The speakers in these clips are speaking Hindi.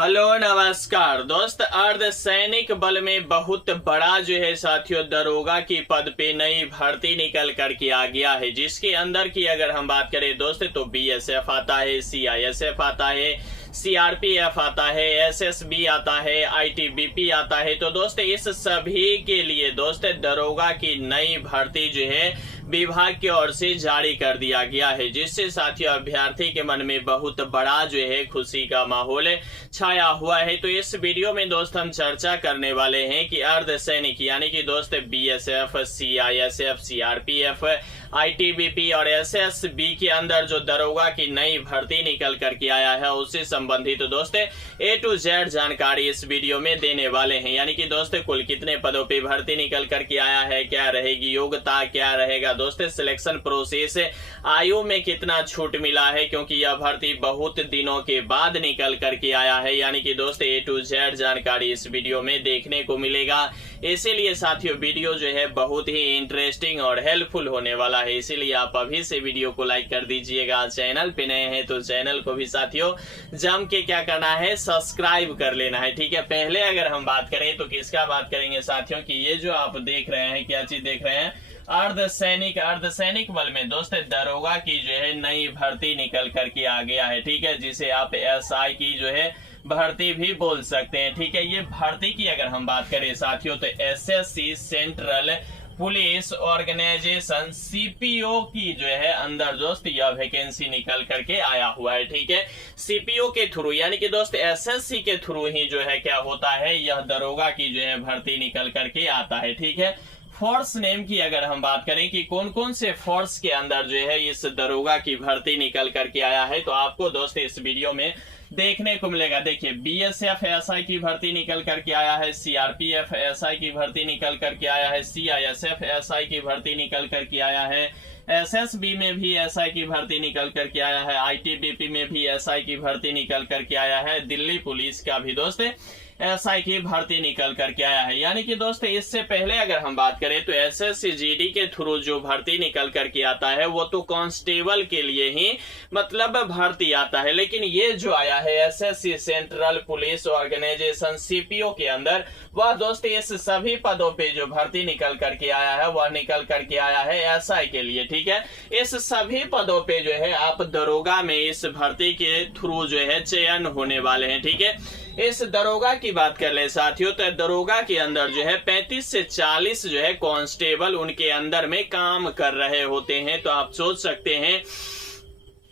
हेलो नमस्कार दोस्त। अर्धसैनिक बल में बहुत बड़ा जो है साथियों दरोगा की पद पे नई भर्ती निकल कर के आ गया है, जिसके अंदर की अगर हम बात करें दोस्त तो बीएसएफ आता है, सीआईएसएफ आता है, सीआरपीएफ आता है, एसएसबी आता है, आईटीबीपी आता है। तो दोस्त इस सभी के लिए दोस्त दरोगा की नई भर्ती जो है विभाग की ओर से जारी कर दिया गया है, जिससे साथियों अभ्यर्थी के मन में बहुत बड़ा जो है खुशी का माहौल छाया हुआ है। तो इस वीडियो में दोस्त हम चर्चा करने वाले हैं कि अर्धसैनिक यानी कि दोस्त बीएसएफ, सीआईएसएफ, सीआरपीएफ, आईटीबीपी और एसएसबी के अंदर जो दरोगा की नई भर्ती निकल करके आया है उससे संबंधित तो दोस्त A to Z जानकारी इस वीडियो में देने वाले हैं। यानी कि दोस्त कुल कितने पदों पे भर्ती निकल करके आया है, क्या रहेगी योग्यता, क्या रहेगा दोस्त सिलेक्शन प्रोसेस, आयु में कितना छूट मिला है, क्योंकि यह भर्ती बहुत दिनों के बाद निकल करके आया है। यानी कि दोस्त A to Z जानकारी इस वीडियो में देखने को मिलेगा। इसीलिए साथियों वीडियो जो है बहुत ही इंटरेस्टिंग और हेल्पफुल होने वाला है, इसीलिए आप अभी से वीडियो को लाइक कर दीजिएगा। चैनल पे नए हैं तो चैनल को भी साथियों जम के क्या करना है, सब्सक्राइब कर लेना है। ठीक है, पहले अगर हम बात करें तो किसका बात करेंगे साथियों कि ये जो आप देख रहे हैं, क्या चीज देख रहे हैं, अर्धसैनिक बल में दोस्त दरोगा की जो है नई भर्ती निकल करके आ गया है। ठीक है, जिसे आप एसआई की जो है भर्ती भी बोल सकते हैं। ठीक है, ये भर्ती की अगर हम बात करें साथियों तो SSC central police organisation CPO की जो है अंदर दोस्त यह वैकेंसी निकल करके आया हुआ है। ठीक है, सीपीओ के थ्रू यानी कि दोस्त एसएससी के थ्रू ही जो है क्या होता है, यह दरोगा की जो है भर्ती निकल करके आता है। ठीक है, फोर्स नेम की अगर हम बात करें कि कौन कौन से फोर्स के अंदर जो है इस दरोगा की भर्ती निकल करके आया है, तो आपको दोस्त इस वीडियो में देखने को मिलेगा। देखिए, बीएसएफ एसआई की भर्ती निकल करके आया है, सीआरपीएफ एसआई की भर्ती निकल करके आया है, सीआईएसएफ एसआई की भर्ती निकल करके आया है, एसएसबी में भी एसआई की भर्ती निकल करके आया है, आईटीबीपी में भी एसआई की भर्ती निकल करके आया है, दिल्ली पुलिस का भी दोस्त एसआई की भर्ती निकल करके आया है। यानी कि दोस्त इससे पहले अगर हम बात करें तो एसएससी जीडी के थ्रू जो भर्ती निकल करके आता है वो तो कांस्टेबल के लिए ही मतलब भर्ती आता है, लेकिन ये जो आया है SSC central police organisation CPO के अंदर, वह दोस्त इस सभी पदों पे जो भर्ती निकल करके आया है वह निकल करके आया है एसआई के लिए। ठीक है, इस सभी पदों पे जो है आप दरोगा में इस भर्ती के थ्रू जो है चयन होने वाले हैं। ठीक है, इस दरोगा की बात कर ले साथियों तो दरोगा के अंदर जो है 35 से 40 जो है कांस्टेबल उनके अंदर में काम कर रहे होते हैं। तो आप सोच सकते हैं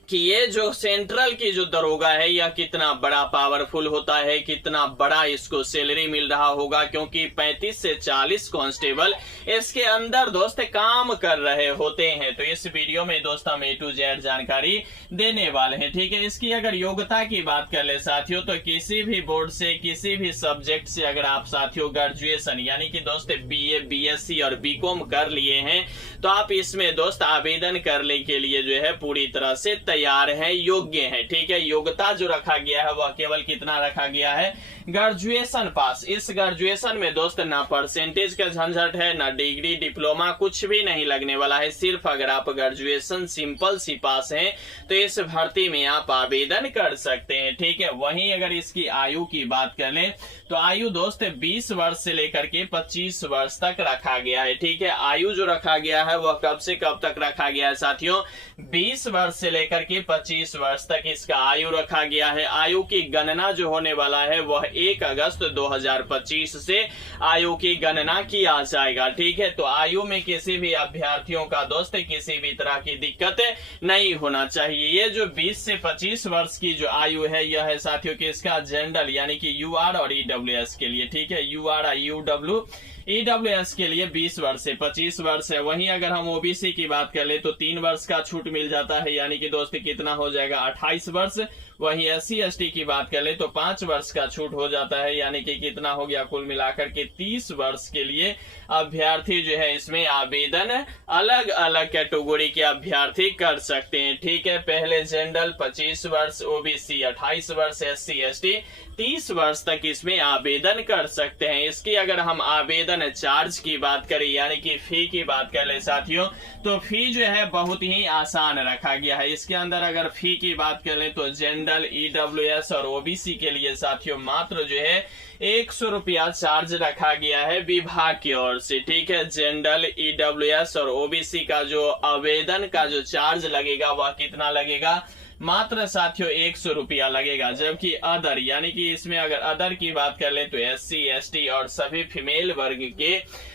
कि ये जो सेंट्रल की जो दरोगा है यह कितना बड़ा पावरफुल होता है, कितना बड़ा इसको सैलरी मिल रहा होगा, क्योंकि 35 से 40 कांस्टेबल इसके अंदर दोस्त काम कर रहे होते हैं। तो इस वीडियो में दोस्त हम A to Z जानकारी देने वाले हैं। ठीक है, इसकी अगर योग्यता की बात कर ले साथियों तो किसी भी बोर्ड से किसी भी सब्जेक्ट से अगर आप साथियों ग्रेजुएशन यानी कि दोस्त बीए, बीएससी और बीकॉम कर लिए हैं तो आप इसमें दोस्त आवेदन करने के लिए जो है पूरी तरह से तैयार है, योग्य है। ठीक है, योग्यता जो रखा गया है वह केवल कितना रखा गया है, ग्रेजुएशन पास। इस ग्रेजुएशन में दोस्त ना परसेंटेज का झंझट है, ना डिग्री डिप्लोमा, कुछ भी नहीं लगने वाला है। सिर्फ अगर आप ग्रेजुएशन सिंपल सी पास हैं तो इस भर्ती में आप आवेदन कर सकते हैं। ठीक है, वहीं अगर इसकी आयु की बात कर लें तो आयु दोस्त 20 वर्ष से लेकर के 25 वर्ष तक रखा गया है। ठीक है, आयु जो रखा गया है वह कब से कब तक रखा गया है साथियों, 20 वर्ष से लेकर के 25 वर्ष तक इसका आयु रखा गया है। आयु की गणना जो होने वाला है वह 1 अगस्त 2025 से आयु की गणना किया जाएगा। ठीक है, तो आयु में किसी भी अभ्यर्थियों का दोस्त किसी भी तरह की दिक्कत नहीं होना चाहिए। ये जो 20 से 25 वर्ष की जो आयु है यह है साथियों कि इसका जनरल यानी कि यूआर और ईडब्ल्यूएस के लिए। ठीक है, यूआर यूडब्ल्यू ईडब्ल्यूएस के लिए 20 वर्ष से 25 वर्ष है। वहीं अगर हम ओबीसी की बात कर ले तो 3 वर्ष का छूट मिल जाता है, यानी कि दोस्त कितना हो जाएगा 28 वर्ष। वहीं एससी एसटी की बात कर ले तो 5 वर्ष का छूट हो जाता है, यानी कि कितना हो गया कुल मिलाकर के 30 वर्ष के लिए अभ्यर्थी जो है इसमें आवेदन अलग अलग कैटेगरी के अभ्यर्थी कर सकते हैं। ठीक है, पहले जनरल 25 वर्ष, ओबीसी 28 वर्ष, एससी एसटी 30 वर्ष तक इसमें आवेदन कर सकते हैं। इसकी अगर हम आवेदन चार्ज की बात करें यानी कि फी की बात कर ले साथियों तो फी जो है बहुत ही आसान रखा गया है। इसके अंदर अगर फी की बात कर ले तो जनरल जनरल, EWS और OBC के लिए साथियों मात्र जो है 100 रुपया चार्ज रखा गया है विभाग की ओर से। ठीक है, जनरल, EWS और OBC का जो आवेदन का जो चार्ज लगेगा वह कितना लगेगा, मात्र साथियों 100 रुपया लगेगा। जबकि अदर यानी कि इसमें अगर अदर की बात कर ले तो SC, ST और सभी फीमेल वर्ग के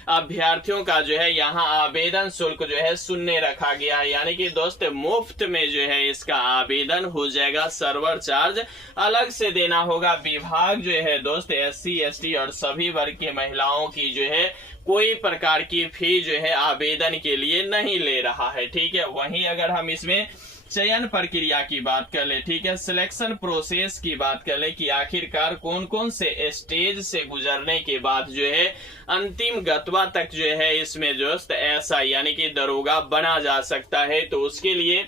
अभ्यर्थियों का जो है यहाँ आवेदन शुल्क जो है शून्य रखा गया है। यानी कि दोस्त मुफ्त में जो है इसका आवेदन हो जाएगा, सर्वर चार्ज अलग से देना होगा। विभाग जो है दोस्त SC, ST और सभी वर्ग की महिलाओं की जो है कोई प्रकार की फी जो है आवेदन के लिए नहीं ले रहा है। ठीक है, वहीं अगर हम इसमें चयन प्रक्रिया की बात कर ले, ठीक है, सिलेक्शन प्रोसेस की बात कर ले कि आखिरकार कौन कौन से स्टेज से गुजरने के बाद जो है अंतिम गतवा तक जो है इसमें जो SI यानी कि दरोगा बना जा सकता है। तो उसके लिए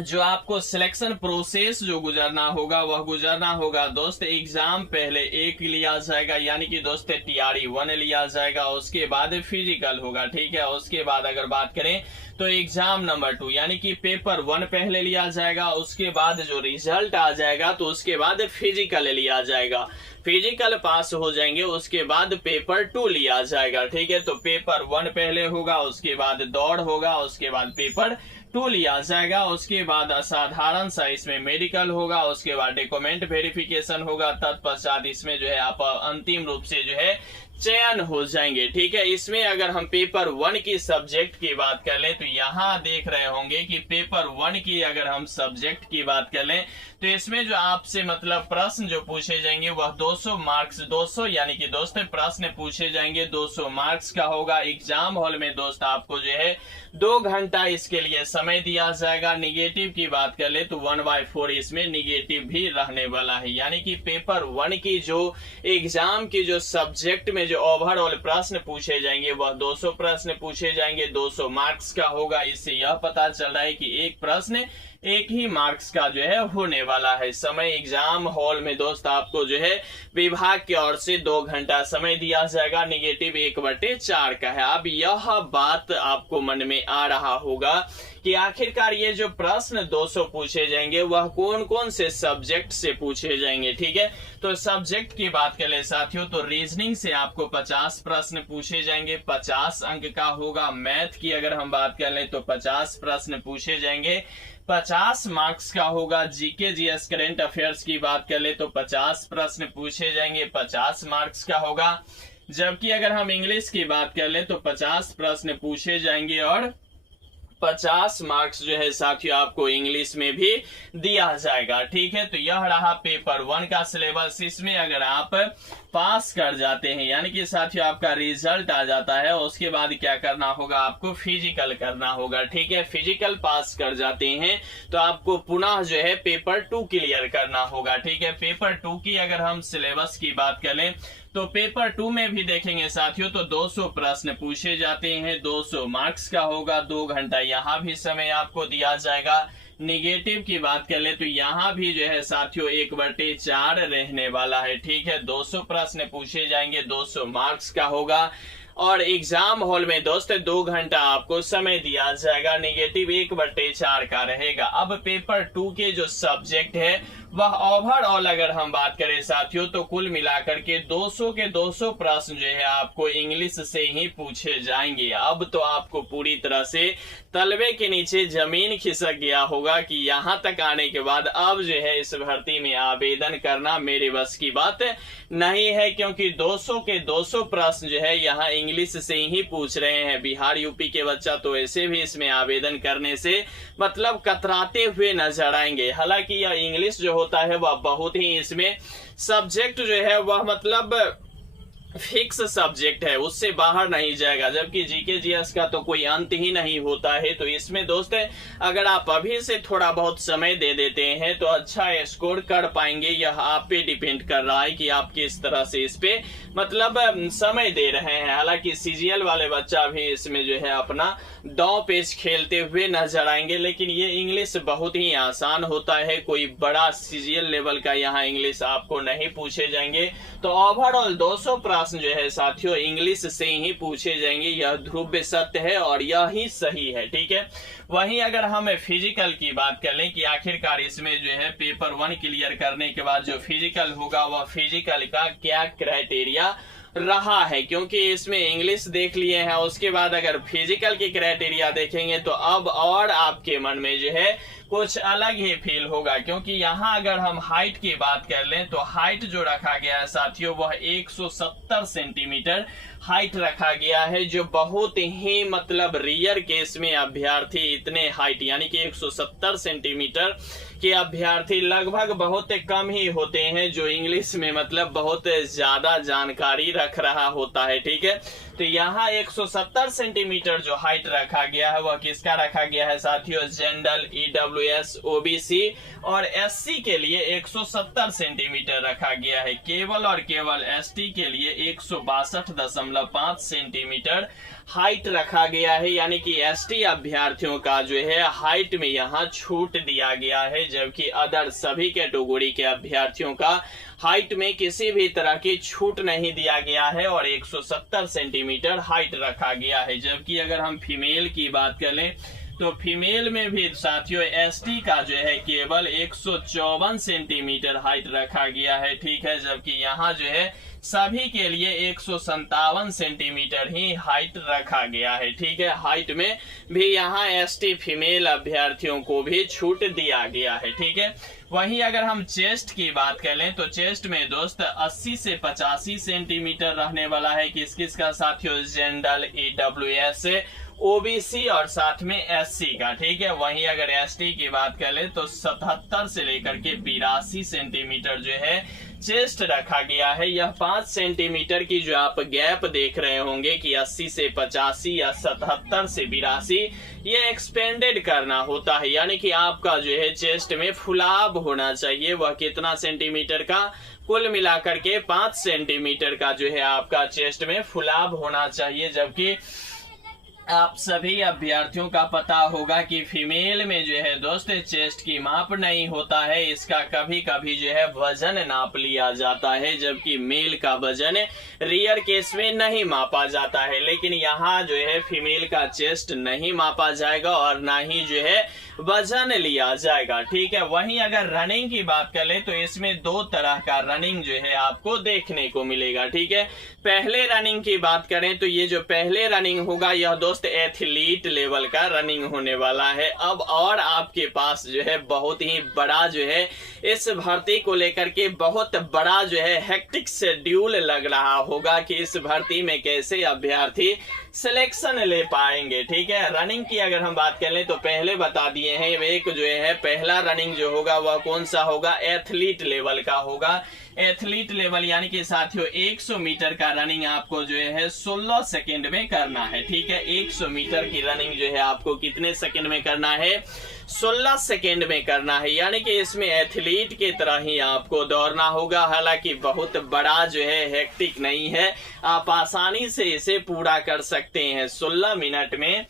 जो आपको सिलेक्शन प्रोसेस जो गुजरना होगा वह गुजरना होगा दोस्त, एग्जाम पहले एक लिया जाएगा यानी कि दोस्त TRE 1 लिया जाएगा, उसके बाद फिजिकल होगा। ठीक है, उसके बाद अगर बात करें तो एग्जाम नंबर 2 यानी कि पेपर 1 पहले लिया जाएगा, उसके बाद जो रिजल्ट आ जाएगा तो उसके बाद फिजिकल लिया जाएगा। फिजिकल पास हो जाएंगे उसके बाद पेपर 2 लिया जाएगा। ठीक है, तो पेपर 1 पहले होगा, उसके बाद दौड़ होगा, उसके बाद पेपर 2 लिया जाएगा, उसके बाद असाधारण सा इसमें मेडिकल होगा, उसके बाद डॉक्यूमेंट वेरिफिकेशन होगा, तत्पश्चात इसमें जो है आप अंतिम रूप से जो है चयन हो जाएंगे। ठीक है, इसमें अगर हम पेपर 1 की सब्जेक्ट की बात कर लें तो यहाँ देख रहे होंगे कि पेपर 1 की अगर हम सब्जेक्ट की बात कर लें तो इसमें जो आपसे मतलब प्रश्न जो पूछे जाएंगे वह 200 मार्क्स 200 यानी कि दोस्त प्रश्न पूछे जाएंगे 200 मार्क्स का होगा। एग्जाम हॉल में दोस्त आपको जो है 2 घंटा इसके लिए समय दिया जाएगा। निगेटिव की बात कर ले तो 1/4 इसमें निगेटिव भी रहने वाला है। यानी कि पेपर 1 की जो एग्जाम की जो सब्जेक्ट में जो ओवरऑल प्रश्न पूछे जाएंगे वह 200 प्रश्न पूछे जाएंगे, 200 मार्क्स का होगा। इससे यह पता चल रहा है कि एक प्रश्न एक ही मार्क्स का जो है होने वाला है। समय एग्जाम हॉल में दोस्त आपको जो है विभाग की ओर से 2 घंटा समय दिया जाएगा, निगेटिव 1/4 का है। अब यह बात आपको मन में आ रहा होगा कि आखिरकार ये जो प्रश्न 200 पूछे जाएंगे वह कौन कौन से सब्जेक्ट से पूछे जाएंगे। ठीक है, तो सब्जेक्ट की बात कर ले साथियों तो रीजनिंग से आपको 50 प्रश्न पूछे जाएंगे, 50 अंक का होगा। मैथ की अगर हम बात कर ले तो 50 प्रश्न पूछे जाएंगे, 50 मार्क्स का होगा। जीके जीएस करंट अफेयर्स की बात कर ले तो 50 प्रश्न पूछे जाएंगे, 50 मार्क्स का होगा। जबकि अगर हम इंग्लिश की बात कर ले तो 50 प्रश्न पूछे जाएंगे और 50 मार्क्स जो है साथियों आपको इंग्लिश में भी दिया जाएगा। ठीक है, तो यह रहा पेपर 1 का सिलेबस। इसमें अगर आप पास कर जाते हैं यानी कि साथियों आपका रिजल्ट आ जाता है, उसके बाद क्या करना होगा, आपको फिजिकल करना होगा। ठीक है, फिजिकल पास कर जाते हैं तो आपको पुनः जो है पेपर 2 क्लियर करना होगा। ठीक है, पेपर 2 की अगर हम सिलेबस की बात करें तो पेपर 2 में भी देखेंगे साथियों तो 200 प्रश्न पूछे जाते हैं, 200 मार्क्स का होगा, 2 घंटा यहाँ भी समय आपको दिया जाएगा। निगेटिव की बात कर ले तो यहाँ भी जो है साथियों 1/4 रहने वाला है। ठीक है, 200 प्रश्न पूछे जाएंगे, 200 मार्क्स का होगा और एग्जाम हॉल में दोस्त 2 घंटा आपको समय दिया जाएगा, निगेटिव 1/4 का रहेगा। अब पेपर 2 के जो सब्जेक्ट है वह ओवरऑल अगर हम बात करें साथियों तो कुल मिलाकर के 200 के 200 प्रश्न जो है आपको इंग्लिश से ही पूछे जाएंगे। अब तो आपको पूरी तरह से तलवे के नीचे जमीन खिसक गया होगा कि यहाँ तक आने के बाद अब जो है इस भर्ती में आवेदन करना मेरे बस की बात नहीं है, क्योंकि 200 के 200 प्रश्न जो है यहाँ इंग्लिश से ही पूछ रहे हैं। बिहार यूपी के बच्चा तो ऐसे भी इसमें आवेदन करने से मतलब कतराते हुए नजर आएंगे। हालांकि यह इंग्लिश जो होता है वह बहुत ही इसमें सब्जेक्ट जो है वह मतलब फिक्स सब्जेक्ट है, उससे बाहर नहीं जाएगा। जबकि जीके जीएस का तो कोई अंत ही नहीं होता है। तो इसमें दोस्त अगर आप अभी से थोड़ा बहुत समय दे देते हैं तो अच्छा स्कोर कर पाएंगे। यह आप पे डिपेंड कर रहा है कि आप किस तरह से इस पे मतलब समय दे रहे हैं। हालांकि सीजीएल वाले बच्चा भी इसमें जो है अपना दांव पेच खेलते हुए नजर आएंगे, लेकिन ये इंग्लिश बहुत ही आसान होता है, कोई बड़ा सीजीएल लेवल का यहाँ इंग्लिश आपको नहीं पूछे जाएंगे। तो ओवरऑल 200 प्रश्न जो है साथियों इंग्लिश से ही पूछे जाएंगे, यह ध्रुव सत्य है और यह ही सही है। ठीक है, वहीं अगर हम फिजिकल की बात कर लें कि आखिरकार इसमें जो है पेपर 1 क्लियर करने के बाद जो फिजिकल होगा वह फिजिकल का क्या क्राइटेरिया रहा है, क्योंकि इसमें इंग्लिश देख लिए हैं, उसके बाद अगर फिजिकल की क्राइटेरिया देखेंगे तो अब और आपके मन में जो है कुछ अलग ही फील होगा। क्योंकि यहाँ अगर हम हाइट की बात कर लें तो हाइट जो रखा गया है साथियों वह 170 सेंटीमीटर हाइट रखा गया है, जो बहुत ही मतलब रियर केस में अभ्यर्थी इतने हाइट यानी कि 170 सेंटीमीटर के अभ्यर्थी लगभग बहुत कम ही होते हैं जो इंग्लिश में मतलब बहुत ज्यादा जानकारी रख रहा होता है। ठीक है, तो यहाँ 170 सेंटीमीटर जो हाइट रखा गया है वह किसका रखा गया है साथियों, जनरल, EWS, OBC और SC के लिए 170 सेंटीमीटर रखा गया है। केवल और केवल ST के लिए 162.5 सेंटीमीटर हाइट रखा गया है, यानी कि ST अभ्यर्थियों का जो है हाइट में यहाँ छूट दिया गया है, जबकि अदर सभी कैटेगरी के अभ्यर्थियों का हाइट में किसी भी तरह की छूट नहीं दिया गया है और 170 सेंटीमीटर हाइट रखा गया है। जबकि अगर हम फीमेल की बात करें तो फीमेल में भी साथियों ST का जो है केवल 154 सेंटीमीटर हाइट रखा गया है। ठीक है, जबकि यहाँ जो है सभी के लिए 157 सेंटीमीटर ही हाइट रखा गया है। ठीक है, हाइट में भी यहाँ ST फीमेल अभ्यर्थियों को भी छूट दिया गया है। ठीक है, वहीं अगर हम चेस्ट की बात करें तो चेस्ट में दोस्त 80 से 85 सेंटीमीटर रहने वाला है। किस किस का साथियों, जनरल, EWS, OBC और साथ में SC का। ठीक है, वहीं अगर ST की बात करें तो 77 से लेकर के 82 सेंटीमीटर जो है चेस्ट रखा गया है। यह 5 सेंटीमीटर की जो आप गैप देख रहे होंगे कि 80 से 85 या 77 से 82, ये एक्सपेंडेड करना होता है, यानी कि आपका जो है चेस्ट में फुलाव होना चाहिए। वह कितना सेंटीमीटर का, कुल मिलाकर के 5 सेंटीमीटर का जो है आपका चेस्ट में फुलाव होना चाहिए। जबकि आप सभी अभ्यर्थियों का पता होगा कि फीमेल में जो है दोस्त चेस्ट की माप नहीं होता है, इसका कभी कभी जो है वजन नाप लिया जाता है, जबकि मेल का वजन रियर केस में नहीं मापा जाता है। लेकिन यहाँ जो है फीमेल का चेस्ट नहीं मापा जाएगा और ना ही जो है वजन लिया जाएगा। ठीक है, वहीं अगर रनिंग की बात करें तो इसमें 2 तरह का रनिंग जो है आपको देखने को मिलेगा। ठीक है, पहले रनिंग की बात करें तो ये जो पहले रनिंग होगा यह दोस्त एथलीट लेवल का रनिंग होने वाला है। अब और आपके पास जो है बहुत ही बड़ा जो है इस भर्ती को लेकर के बहुत बड़ा जो है हेक्टिक शेड्यूल लग रहा होगा कि इस भर्ती में कैसे अभ्यर्थी सिलेक्शन ले पाएंगे। ठीक है, रनिंग की अगर हम बात करें तो पहले बता दिए हैं, एक जो है पहला रनिंग जो होगा वह कौन सा होगा, एथलीट लेवल का होगा। एथलीट लेवल यानी कि साथियों 100 मीटर का रनिंग आपको जो है 16 सेकंड में करना है। ठीक है, 100 मीटर की रनिंग जो है आपको कितने सेकंड में करना है, 16 सेकंड में करना है, यानी कि इसमें एथलीट की तरह ही आपको दौड़ना होगा। हालांकि बहुत बड़ा जो है हेक्टिक नहीं है, आप आसानी से इसे पूरा कर सकते हैं। 16 मिनट में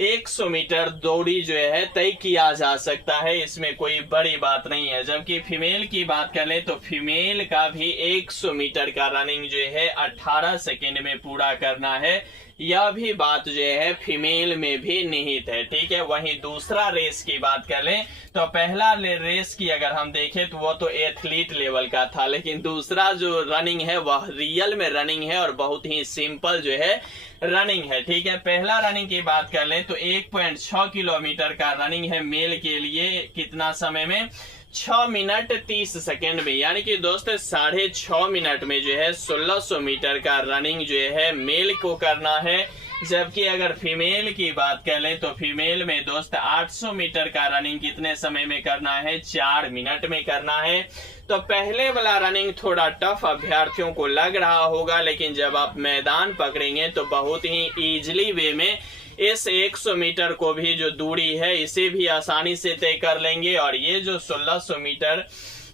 100 मीटर दौड़ी जो है तय किया जा सकता है, इसमें कोई बड़ी बात नहीं है। जबकि फीमेल की बात करें तो फीमेल का भी 100 मीटर का रनिंग जो है 18 सेकंड में पूरा करना है, यह भी बात जो है फीमेल में भी निहित है। ठीक है, वहीं दूसरा रेस की बात करें तो पहला रेस की अगर हम देखें तो वो तो एथलीट लेवल का था, लेकिन दूसरा जो रनिंग है वह रियल में रनिंग है और बहुत ही सिंपल जो है रनिंग है। ठीक है, पहला रनिंग की बात कर लें तो 1.6 किलोमीटर का रनिंग है मेल के लिए, कितना समय में, 6 मिनट 30 सेकेंड में, यानी कि दोस्त 6.5 मिनट में जो है 1600 मीटर का रनिंग जो है मेल को करना है। जबकि अगर फीमेल की बात करें तो फीमेल में दोस्त 800 मीटर का रनिंग कितने समय में करना है, 4 मिनट में करना है। तो पहले वाला रनिंग थोड़ा टफ अभ्यर्थियों को लग रहा होगा, लेकिन जब आप मैदान पकड़ेंगे तो बहुत ही इजीली वे में इस 100 मीटर को भी जो दूरी है इसे भी आसानी से तय कर लेंगे, और ये जो 1600 मीटर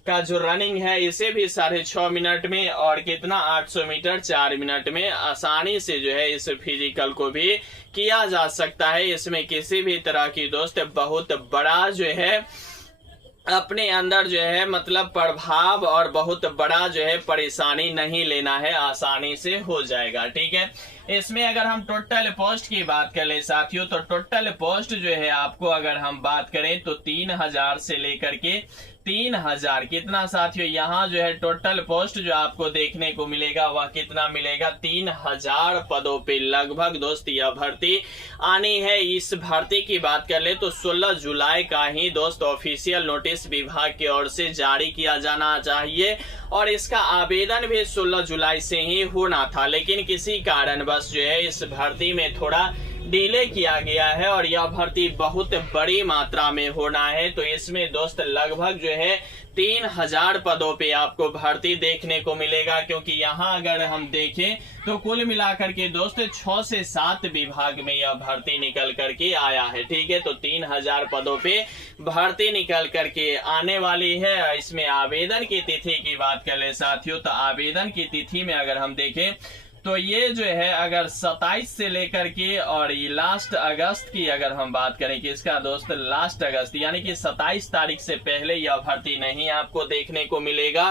का जो रनिंग है इसे भी 6.5 मिनट में, और कितना 800 मीटर 4 मिनट में आसानी से जो है इस फिजिकल को भी किया जा सकता है। इसमें किसी भी तरह की दोस्त बहुत बड़ा जो है अपने अंदर जो है मतलब प्रभाव और बहुत बड़ा जो है परेशानी नहीं लेना है, आसानी से हो जाएगा। ठीक है, इसमें अगर हम टोटल पोस्ट की बात कर ले साथियों, तो टोटल पोस्ट जो है आपको अगर हम बात करें तो 3000 से लेकर के 3000 कितना साथियों, यहाँ जो है टोटल पोस्ट जो आपको देखने को मिलेगा वह कितना मिलेगा, 3000 पदों पे लगभग दोस्त यह भर्ती आनी है। इस भर्ती की बात कर ले तो 16 जुलाई का ही दोस्त ऑफिशियल नोटिस विभाग की ओर से जारी किया जाना चाहिए और इसका आवेदन भी 16 जुलाई से ही होना था, लेकिन किसी कारणवश जो है इस भर्ती में थोड़ा डिले किया गया है और यह भर्ती बहुत बड़ी मात्रा में होना है। तो इसमें दोस्त लगभग जो है 3000 पदों पे आपको भर्ती देखने को मिलेगा, क्योंकि यहाँ अगर हम देखें तो कुल मिलाकर के दोस्त 6 से 7 विभाग में यह भर्ती निकल करके आया है। ठीक है, तो 3000 पदों पे भर्ती निकल करके आने वाली है। इसमें आवेदन की तिथि की बात कर ले साथियों, तो आवेदन की तिथि में अगर हम देखें तो ये जो है अगर 27 से लेकर के और ये लास्ट अगस्त की अगर हम बात करें कि इसका दोस्त लास्ट अगस्त यानी कि 27 तारीख से पहले यह भर्ती नहीं आपको देखने को मिलेगा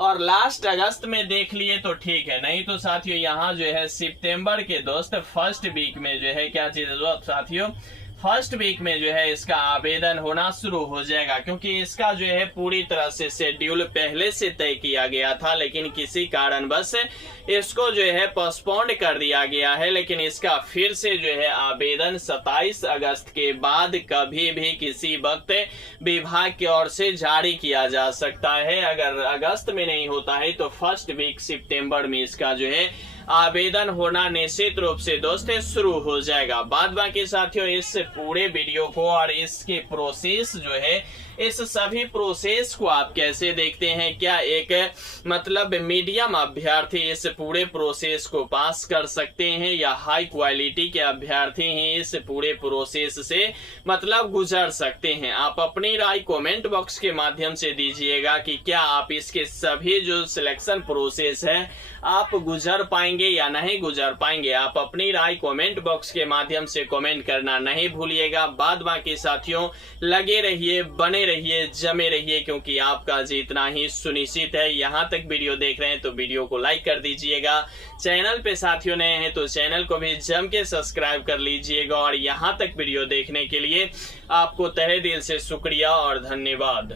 और लास्ट अगस्त में देख लिए तो ठीक है, नहीं तो साथियों यहाँ जो है सितंबर के दोस्त फर्स्ट वीक में जो है क्या चीज है साथियों, फर्स्ट वीक में जो है इसका आवेदन होना शुरू हो जाएगा, क्योंकि इसका जो है पूरी तरह से शेड्यूल पहले से तय किया गया था, लेकिन किसी कारणवश इसको जो है पोस्टपोन्ड कर दिया गया है। लेकिन इसका फिर से जो है आवेदन 27 अगस्त के बाद कभी भी किसी वक्त विभाग की ओर से जारी किया जा सकता है। अगर अगस्त में नहीं होता है तो फर्स्ट वीक सितंबर में इसका जो है आवेदन होना निश्चित रूप से दोस्तों शुरू हो जाएगा। बाद बाकी साथियों इस पूरे वीडियो को और इसके प्रोसेस जो है इस सभी प्रोसेस को आप कैसे देखते हैं, क्या एक मतलब मीडियम अभ्यर्थी इस पूरे प्रोसेस को पास कर सकते हैं या हाई क्वालिटी के अभ्यर्थी ही इस पूरे प्रोसेस से मतलब गुजर सकते हैं। आप अपनी राय कमेंट बॉक्स के माध्यम से दीजिएगा कि क्या आप इसके सभी जो सिलेक्शन प्रोसेस है आप गुजर पाएंगे या नहीं गुजर पाएंगे। आप अपनी राय कमेंट बॉक्स के माध्यम से कमेंट करना नहीं भूलिएगा। बाद बाकी साथियों लगे रहिए, बने रहिए, जमे रहिए, क्योंकि आपका जीतना ही सुनिश्चित है। यहाँ तक वीडियो देख रहे हैं तो वीडियो को लाइक कर दीजिएगा। चैनल पे साथियों नए हैं तो चैनल को भी जम के सब्सक्राइब कर लीजिएगा और यहाँ तक वीडियो देखने के लिए आपको तहे दिल से शुक्रिया और धन्यवाद।